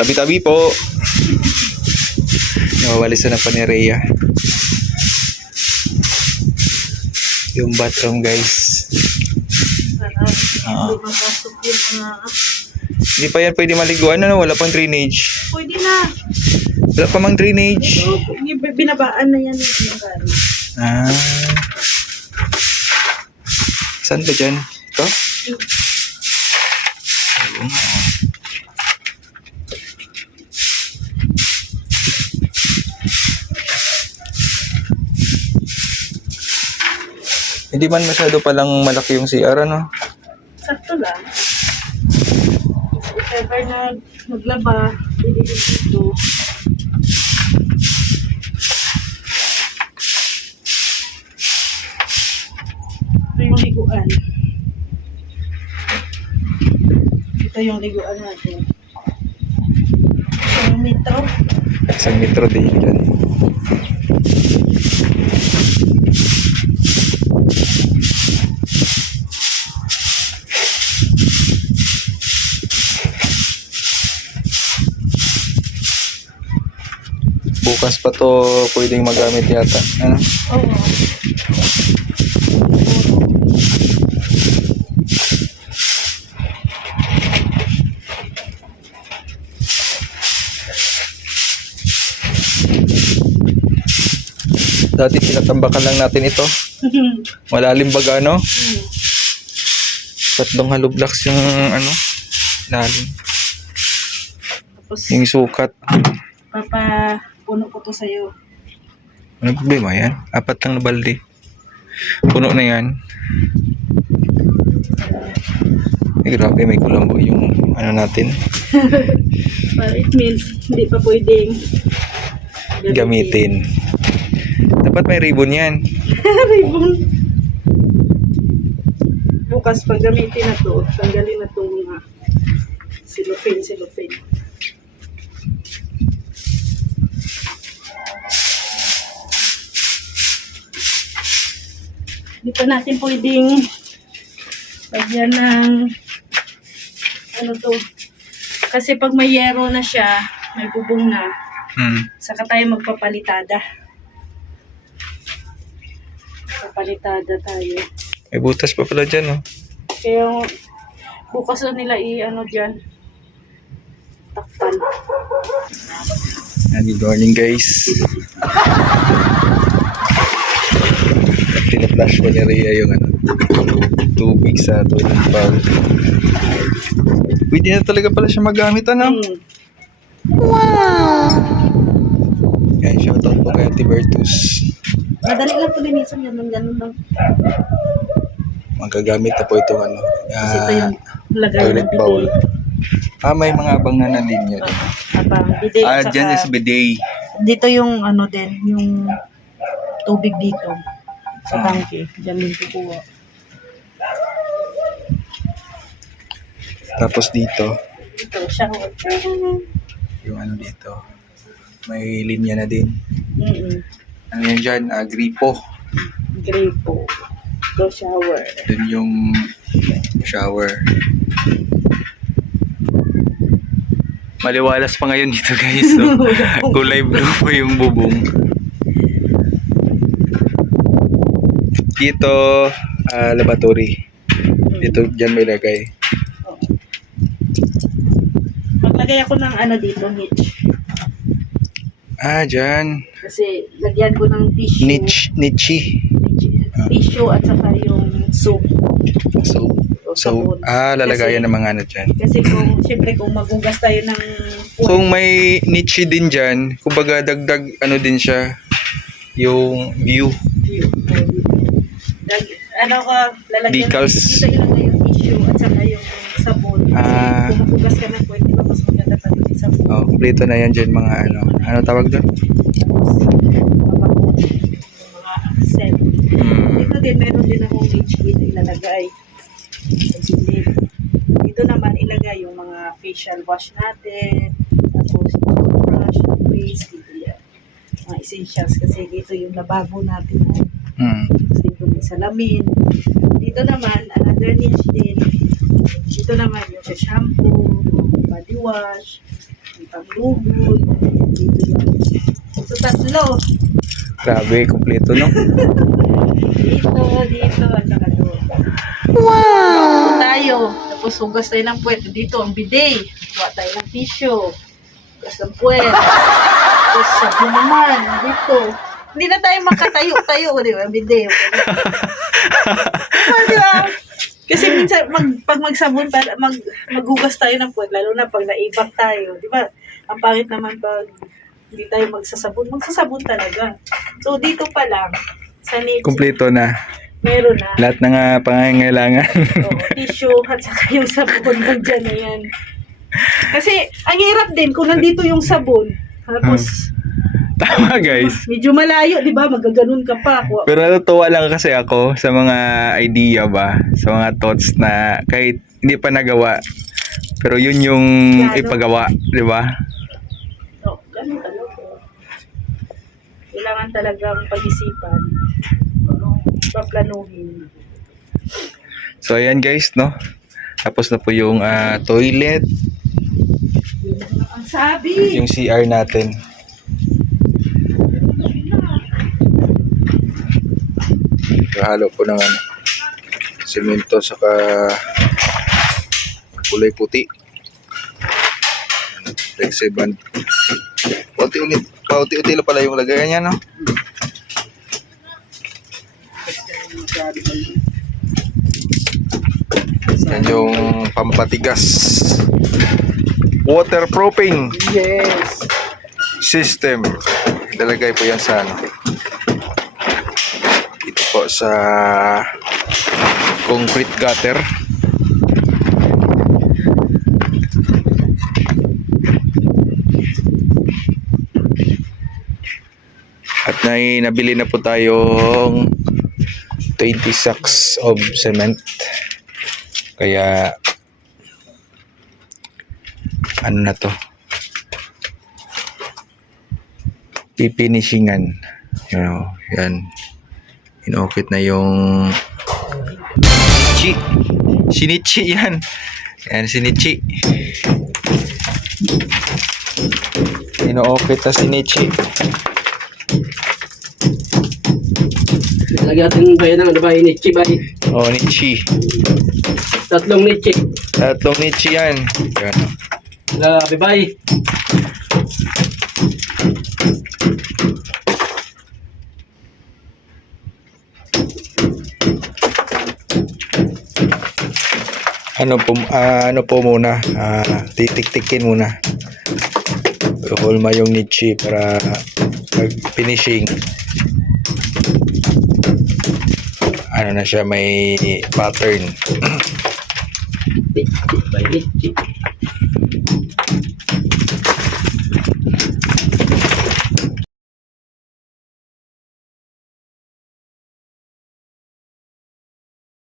Tabi-tabi po. Nawawalis na pa ni Rhea. Yung bathroom, guys. Hindi mapasok yung mga... Hindi pa yan pwede maliguan. Ano? Wala pang drainage. Pwede na. Wala pa mang drainage. So, binabaan na yan yung mga gano'n. Ah. Saan ba dyan? Ito? Ayun nga. Hindi man masyado palang malaki yung CR, ano? Sakto lang. If ever na maglaba, pwede din dito. Ito yung liguan. Ito yung liguan natin. Isang metro. Isang metro din dyan. Bukas pa to pwedeng magamit yata. Ano? Oo. Dati tinatambakan lang natin ito. Malalim baga, no? Tatlong hollow blocks yung ano, lalim. Tapos, Yung sukat. papapuno ko to sa'yo. Ano problema yan? 4 lang na balde. Puno na yan. Ay, grabe, may kulambo yung ano natin. But it means, hindi pa pwedeng Gamitin. Dapat may ribbon yan. Ribbon. Bukas pag gamitin na to, tanggalin na itong mga cellophane. Dito natin pwedeng lagyan ng ano to. Kasi pag may yero na siya, may bubong na, saka tayo magpapalitada. Papalitada tayo. May butas pa pala dyan, oh. Kaya bukas na nila i-ano dyan. Takpan. Good morning, guys. Tina-flash ko ni Rhea yung ano, tubig sa toilet bowl. Pwede na talaga pala siya magamit, ano? Wow! Yan, shoutout po kay Auntie Bertus. Madali lang po linisan, ganun lang. Magagamit na po itong ano, Kasi ito yung lagay toilet ng bowl. bidet. May mga abang na nalinya din. Bidet, Dyan is bidet. dito yung ano din, yung tubig dito. Sa tangke. Diyan din kukuha. Tapos dito, Ito, shower. yung ano dito, may linya na din. Ano yan dyan? Gripo. Gripo. Ito, shower. Dun yung shower. Maliwalas pa ngayon dito, guys. No? Kulay blue po yung bubong. Dito, laboratory. Dito, dyan may lagay. Maglagay ako ng ano dito, niche. Dyan. Kasi lagyan ko ng tissue. Niche. Tissue at saka yung soap. So, lalagayan ng mga ano dyan. Kasi siyempre kung magugas tayo ng Kung may niche din dyan, kumbaga dagdag ano din siya, yung view. Lalagyan Decals. dito ilagay yung tissue at saka yung sabon. Kasi kung magugas ka ng puwet, diba mas maganda pa yung sabon. Kompleto na yan dyan mga ano. Ano tawag doon? Yung mga scent. Dito din, meron din akong niche dito ilalagay. Dito naman ilagay yung mga facial wash natin, tapos yung brush, face, dito yan. Mga essentials kasi dito yung lababo natin. Tapos dito may salamin. Dito naman, another niche din. Dito naman yung shampoo, body wash, may panglugod, dito lang. So, tatlo. Grabe, kumpleto, no? Dito, at saka doon. Wow! Tayo. Tapos hugas tayo ng puwet. Dito, ang bidet. Kuha tayo ng tissue. Hugas ng puwet. Tapos sabon naman. Dito. Hindi na tayo makatayo-tayo, di ba? Bidet. Di ba? Kasi minsan, pag magsabon, maghugas tayo ng puwet, lalo na pag naibak tayo. Di ba? Ang pangit naman pag hindi tayo magsasabon talaga. So, dito pa lang, sa nature, Kumpleto na. meron na. Lahat ng pangangailangan. Oo, tissue at saka yung sabon nandiyan na yan. Kasi, ang hirap din kung nandito yung sabon. Tapos, Tama, guys. medyo malayo, di ba? Magaganon ka pa. Pero natutuwa lang kasi ako sa mga idea ba, sa mga thoughts na kahit hindi pa nagawa, pero yun yung Plano. ipagawa, di ba? Oh, ganun talaga. Kailangan talagang pag-isipan. Paplanuhin. So ayan guys, no? Tapos na po yung toilet, Ang sabi! yung CR natin. Halo po ng semento saka kulay puti. Flexible. Pauti-uti lang pala yung lagayan niya, no? Yan yung pampatigas. Waterproofing Yes! system. Dalagay po yan sa ito po sa concrete gutter. At nabili na po tayong 20 sacks of cement. Kaya ano na to? Pipinishingan. You know, yan. Inokit na yung Shinichi. Shinichi yan. Yan, Shinichi. Inookit na Shinichi. Lagi natin bayan ng ano ba, Nichi ba? Oh, Nichi. Tatlong Nichi. Tatlong Nichi yan. Yan. Grabe ba? Ano po muna, titik-tikin muna. Hulma yung niche para pag finishing. Ano na siya, may pattern. Nichi ba? Nichi.